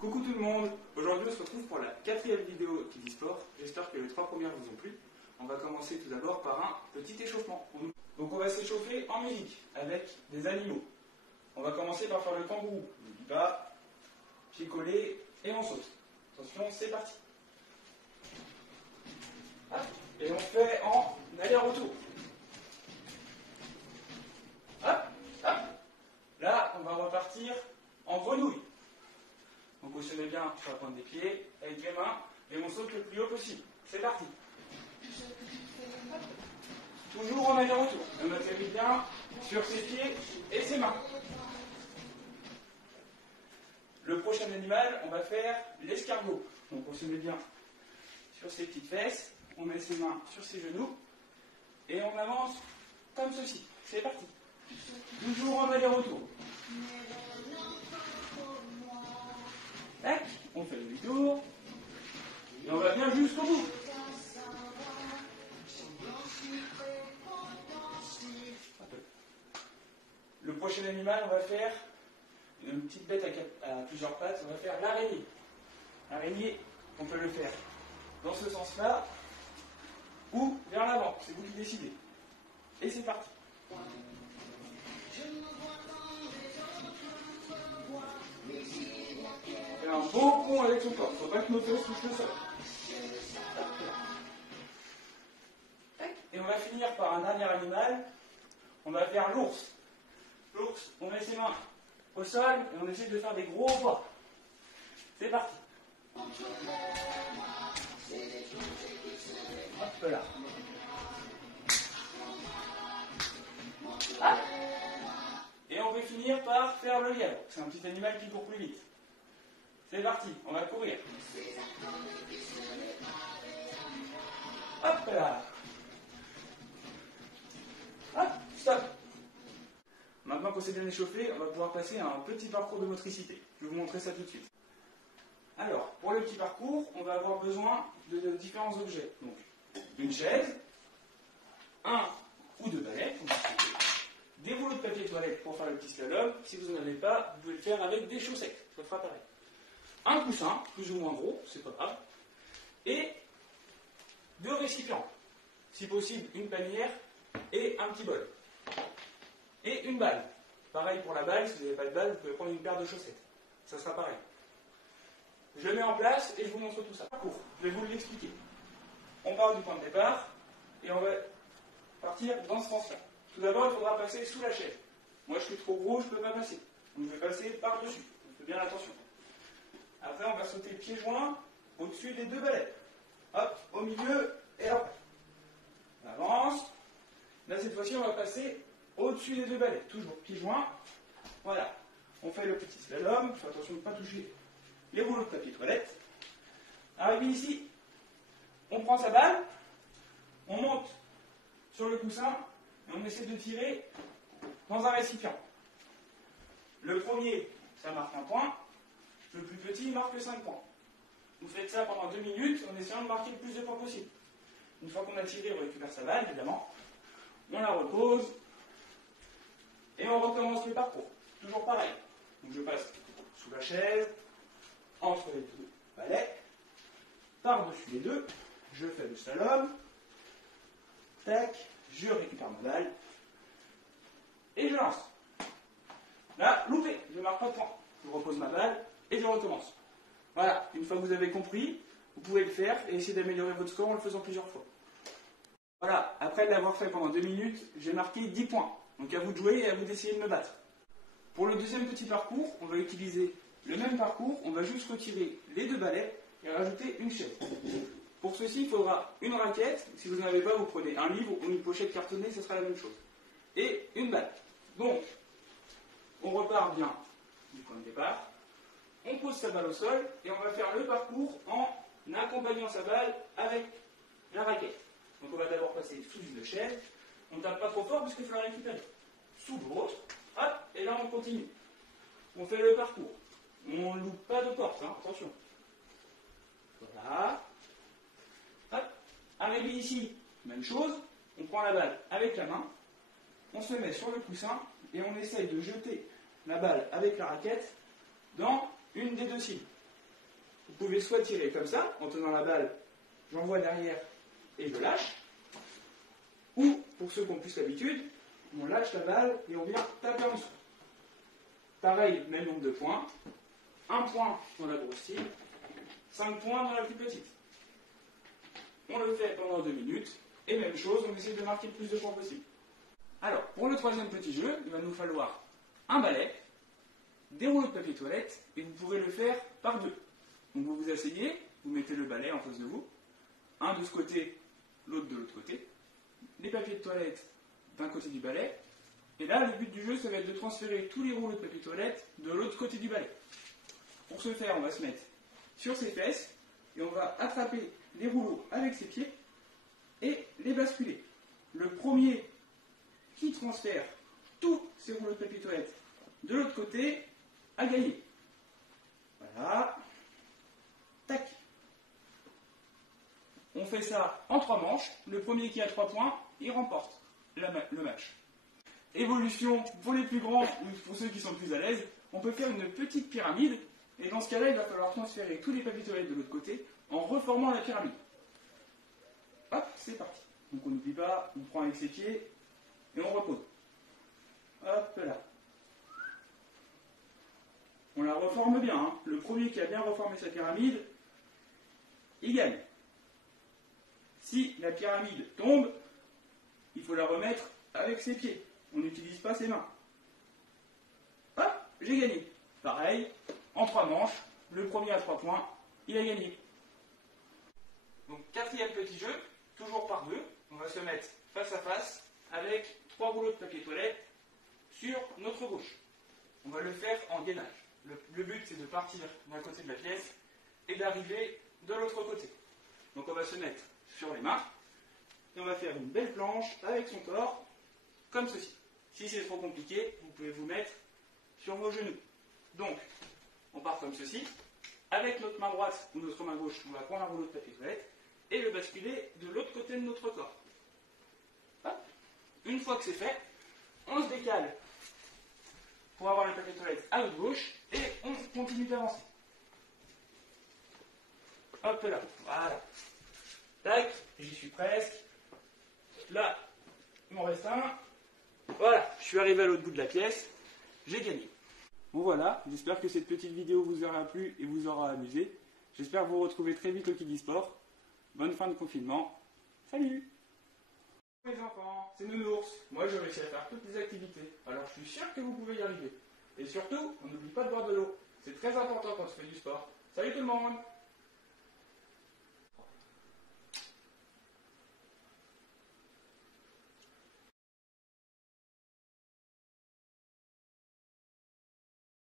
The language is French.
Coucou tout le monde, aujourd'hui on se retrouve pour la 4e vidéo Kiddy Sport. J'espère que les 3 premières vous ont plu. On va commencer tout d'abord par un petit échauffement. Donc on va s'échauffer en musique avec des animaux. On va commencer par faire le kangourou. On dit pas, pied collé et on saute. Attention, c'est parti. Hop. Et on fait en aller-retour. Hop, hop. Là, on va repartir en grenouille. Donc vous positionnez bien sur la pointe des pieds, avec les mains, et on saute le plus haut possible. C'est parti. Toujours en aller-retour. On atterrit bien sur ses pieds et ses mains. Le prochain animal, on va faire l'escargot. Donc on se met bien sur ses petites fesses, on met ses mains sur ses genoux, et on avance comme ceci. C'est parti. Toujours en aller-retour. Tac, on fait demi-tour, et on va bien jusqu'au bout. Le prochain animal, on va faire une petite bête à plusieurs pattes, on va faire l'araignée. L'araignée, on peut le faire dans ce sens-là, ou vers l'avant, c'est vous qui décidez. Et c'est parti. Et un beau pont avec son corps, il ne faut pas que nos fesses touchent le sol. Et on va finir par un dernier animal, on va faire l'ours. L'ours, on met ses mains au sol et on essaie de faire des gros pas. C'est parti. Hop là. Hop. Et on va finir par faire le lièvre. C'est un petit animal qui court plus vite. C'est parti, on va courir. Hop là. Hop, stop. Maintenant qu'on s'est bien échauffé, on va pouvoir passer à un petit parcours de motricité. Je vais vous montrer ça tout de suite. Alors, pour le petit parcours, on va avoir besoin de différents objets. Donc, une chaise, un ou deux balais, des rouleaux de papier toilette pour faire le petit slalom. Si vous n'en avez pas, vous pouvez le faire avec des chaussettes. Ça fera pareil. Un coussin, plus ou moins gros, c'est pas grave. Et deux récipients. Si possible, une panière et un petit bol. Et une balle. Pareil pour la balle, si vous n'avez pas de balle, vous pouvez prendre une paire de chaussettes. Ça sera pareil. Je le mets en place et je vous montre tout ça. Parcours, je vais vous l'expliquer. On part du point de départ et on va partir dans ce sens-là. Tout d'abord, il faudra passer sous la chaise. Moi, je suis trop gros, je ne peux pas passer. Donc, je vais passer par-dessus. Faites bien attention. Après, on va sauter pieds joints au-dessus des deux balais. Hop, au milieu et hop. On avance. Là, cette fois-ci, on va passer au-dessus des deux balais. Toujours pieds joints. Voilà. On fait le petit slalom. Faites attention de ne pas toucher les rouleaux de papier toilette. Arrivé ici, on prend sa balle, on monte sur le coussin et on essaie de tirer dans un récipient. Le premier, ça marque un point. Le plus petit marque 5 points. Vous faites ça pendant 2 minutes en essayant de marquer le plus de points possible. Une fois qu'on a tiré, on récupère sa balle, évidemment. On la repose. Et on recommence le parcours. Toujours pareil. Donc je passe sous la chaise, entre les deux balais, par-dessus les deux, je fais le slalom, tac, je récupère ma balle, et je lance. Là, loupé, je ne marque pas de point. Je repose ma balle, et je recommence. Voilà, une fois que vous avez compris, vous pouvez le faire, et essayer d'améliorer votre score en le faisant plusieurs fois. Voilà, après l'avoir fait pendant 2 minutes, j'ai marqué 10 points. Donc à vous de jouer et à vous d'essayer de me battre. Pour le deuxième petit parcours, on va utiliser le même parcours, on va juste retirer les deux balais et rajouter une chaise. Pour ceci, il faudra une raquette. Si vous n'en avez pas, vous prenez un livre ou une pochette cartonnée, ce sera la même chose. Et une balle. Donc, on repart bien du point de départ. On pose sa balle au sol et on va faire le parcours en accompagnant sa balle avec la raquette. Donc on va d'abord passer sous une chaise. On ne tape pas trop fort parce qu'il faut la récupérer. Sous l'autre, hop, et là on continue. On fait le parcours. On ne loupe pas de porte, hein, attention. Voilà. Hop. Arrivé ici, même chose. On prend la balle avec la main. On se met sur le coussin et on essaye de jeter la balle avec la raquette dans une des deux cibles. Vous pouvez soit tirer comme ça, en tenant la balle, j'envoie derrière et je lâche. Ou, pour ceux qui ont plus l'habitude, on lâche la balle et on vient taper en dessous. Pareil, même nombre de points. 1 point dans la grosse cible, 5 points dans la plus petite. On le fait pendant 2 minutes, et même chose, on essaie de marquer le plus de points possible. Alors, pour le troisième petit jeu, il va nous falloir un balai, des rouleaux de papier toilette, et vous pourrez le faire par deux. Donc vous vous asseyez, vous mettez le balai en face de vous, un de ce côté, l'autre de l'autre côté, les papiers de toilette d'un côté du balai, et là, le but du jeu, ça va être de transférer tous les rouleaux de papier toilette de l'autre côté du balai. Pour ce faire, on va se mettre sur ses fesses et on va attraper les rouleaux avec ses pieds et les basculer. Le premier qui transfère tous ces rouleaux de papier toilette de l'autre côté a gagné. Voilà. Tac. On fait ça en 3 manches. Le premier qui a 3 points, il remporte le match. Évolution pour les plus grands ou pour ceux qui sont plus à l'aise, on peut faire une petite pyramide. Et dans ce cas-là, il va falloir transférer tous les papiers toilettes de l'autre côté en reformant la pyramide. Hop, c'est parti. Donc on n'oublie pas, on prend avec ses pieds et on repose. Hop là. On la reforme bien. Hein. Le premier qui a bien reformé sa pyramide, il gagne. Si la pyramide tombe, il faut la remettre avec ses pieds. On n'utilise pas ses mains. Hop, j'ai gagné. Pareil. En 3 manches, le premier à 3 points, il a gagné. Donc, quatrième petit jeu, toujours par deux, on va se mettre face à face avec 3 rouleaux de papier toilette sur notre gauche. On va le faire en gainage. Le but, c'est de partir d'un côté de la pièce et d'arriver de l'autre côté. Donc, on va se mettre sur les mains et on va faire une belle planche avec son corps, comme ceci. Si c'est trop compliqué, vous pouvez vous mettre sur vos genoux. Donc, on part comme ceci. Avec notre main droite ou notre main gauche, on va prendre un rouleau de papier toilette et le basculer de l'autre côté de notre corps. Hop. Une fois que c'est fait, on se décale pour avoir le papier toilette à notre gauche et on continue d'avancer. Hop là, voilà. Tac, j'y suis presque. Là, il m'en reste un. Voilà, je suis arrivé à l'autre bout de la pièce, j'ai gagné. Bon voilà, j'espère que cette petite vidéo vous aura plu et vous aura amusé. J'espère vous retrouver très vite au Kiddy Sport. Bonne fin de confinement. Salut les enfants, c'est Nounours. Moi je réussis à faire toutes les activités, alors je suis sûr que vous pouvez y arriver. Et surtout, on n'oublie pas de boire de l'eau. C'est très important quand on fait du sport. Salut tout le monde!